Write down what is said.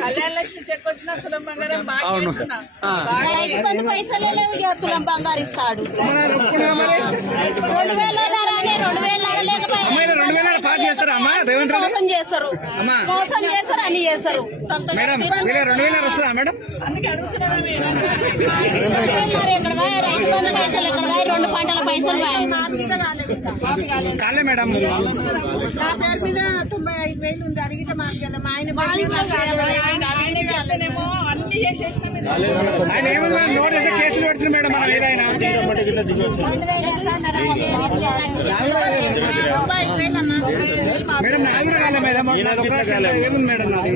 Kalyana Lakshmi check వచ్చిన తులం బంగారం బాగా పైసలే తులం బంగారు ఇస్తాడు. చేస్తారా? అమ్మా రేవంత్ రెడ్డి? మోసం చేస్తారు. అమ్మా. మోసం చేస్తారు అన్ని చేస్తారు. మేడం వీళ్ళ రెండు వేల వస్తుందా మేడం? పంటల పైసలు. కాలే మేడం. నా పేరు మీద తొంభై ఐదు వేలు ఉంది. అడిగితే మాకు. మా ఆయన ఆయన నోట్ వేస్తే కేసులు పెడుతుంది మేడం మనం ఏదైనా రెండు వేలు వేస్తాన్నారా? తొంభై ఐదు వేలు అమ్మా మేడం నాది కూడా కాలే మేడం ఏముంది మేడం నాది?